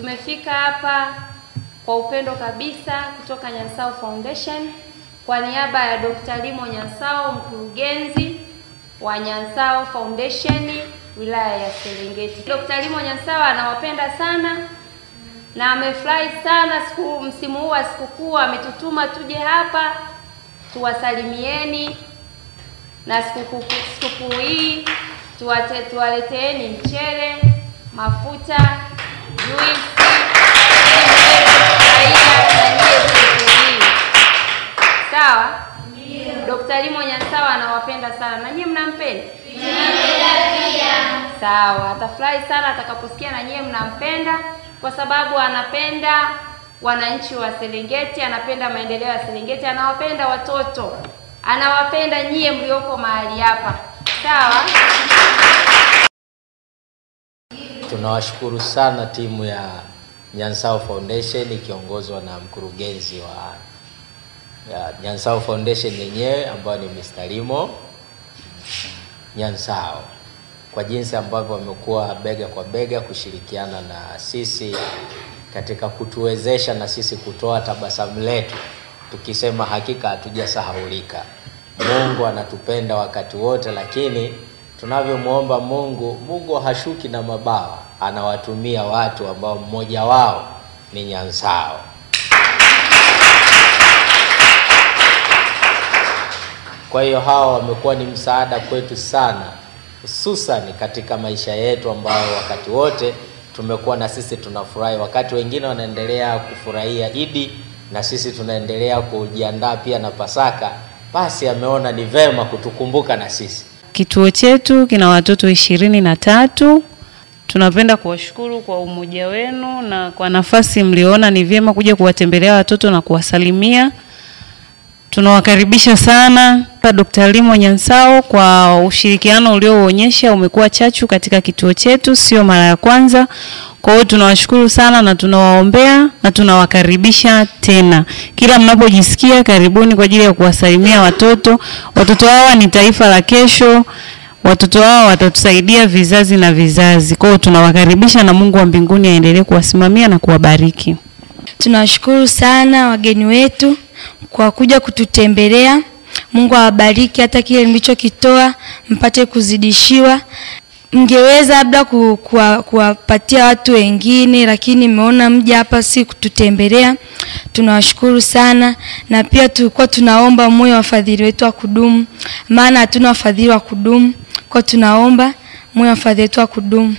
Tumefika hapa kwa upendo kabisa kutoka Nyansao Foundation kwa niaba ya Dr. Limo Nyansao, mkurugenzi wa Nyansao Foundation wilaya ya Serengeti. Dr. Limo Nyansao anawapenda sana na amefurahi sana msimu huu wa sikukuu, ametutuma tuje hapa tuwasalimieni na sikukuu hii tuwaleteeni mchele, mafuta, juisi, sawa? Dr. Limo Nyansao anawapenda sana. Na nyie mnampenda? Tunampenda pia. Sawa, atafurahi sana atakaposikia na nyie mnampenda, kwa sababu anapenda wananchi wa Serengeti, anapenda maendeleo ya Serengeti, anawapenda watoto, anawapenda nyie mlioko mahali hapa. Sawa? Tunawashukuru sana timu ya Nyansao Foundation ikiongozwa na mkurugenzi wa Nyansao Foundation yenyewe ambaye ni Mr. Limo Nyansao, kwa jinsi ambavyo wamekuwa bega kwa bega kushirikiana na sisi katika kutuwezesha na sisi kutoa tabasamu letu, tukisema hakika hatujasahaulika. Mungu anatupenda wakati wote, lakini tunavyomuomba Mungu hashuki na mabawa, anawatumia watu ambao mmoja wao ni Nyansao. Kwa hiyo hawa wamekuwa ni msaada kwetu sana, hususan katika maisha yetu ambayo wakati wote tumekuwa na sisi tunafurahi. Wakati wengine wanaendelea kufurahia Idi na sisi tunaendelea kujiandaa pia na Pasaka, basi ameona ni vema kutukumbuka na sisi. Kituo chetu kina watoto 23. Tunapenda kuwashukuru kwa umoja wenu na kwa nafasi mliona ni vyema kuja kuwatembelea watoto na kuwasalimia. Tunawakaribisha sana Dr. Limo Nyansao kwa ushirikiano ulioonyesha, umekuwa chachu katika kituo chetu, sio mara ya kwanza. Kwa hiyo tunawashukuru sana na tunawaombea na tunawakaribisha tena. Kila mnapojisikia karibuni kwa ajili ya kuwasalimia watoto. Watoto hawa ni taifa la kesho. Watoto hawa watatusaidia vizazi na vizazi. Kwa hiyo tunawakaribisha na Mungu wa mbinguni aendelee kuwasimamia na kuwabariki. Tunashukuru sana wageni wetu kwa kuja kututembelea. Mungu awabariki, hata kile mlichokitoa mpate kuzidishiwa. Mngeweza labda kuwapatia watu wengine, lakini nimeona mje hapa si kututembelea. Tunawashukuru sana, na pia tulikuwa tunaomba moyo wa wafadhili wetu wa kudumu, maana hatuna wafadhili wa kudumu. Kwa tunaomba moyo wa wafadhili wetu wa kudumu.